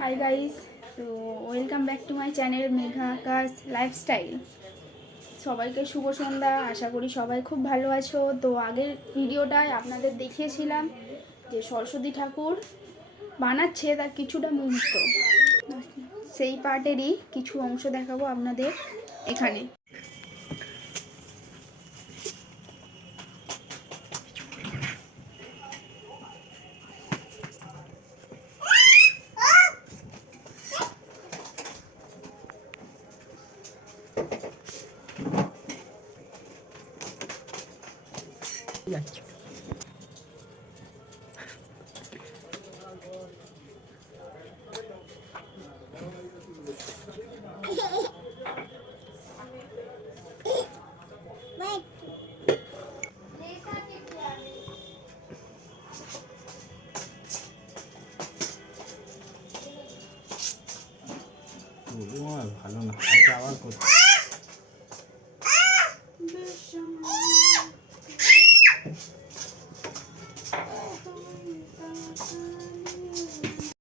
Hi guys, তো welcome back to my channel Megha Akash lifestyle. সবাইকে শুভ সন্ধ্যা। আশা করি সবাই খুব ভালো আছো। তো আগের ভিডিওটায় আপনাদের দেখিয়েছিলাম যে সরস্বতী ঠাকুর বানাচ্ছে তার কিছুটা মুহূর্ত, সেই পার্টেরই কিছু অংশ দেখাবো আপনাদের এখানে। ভালো না, এটা আবার করছি।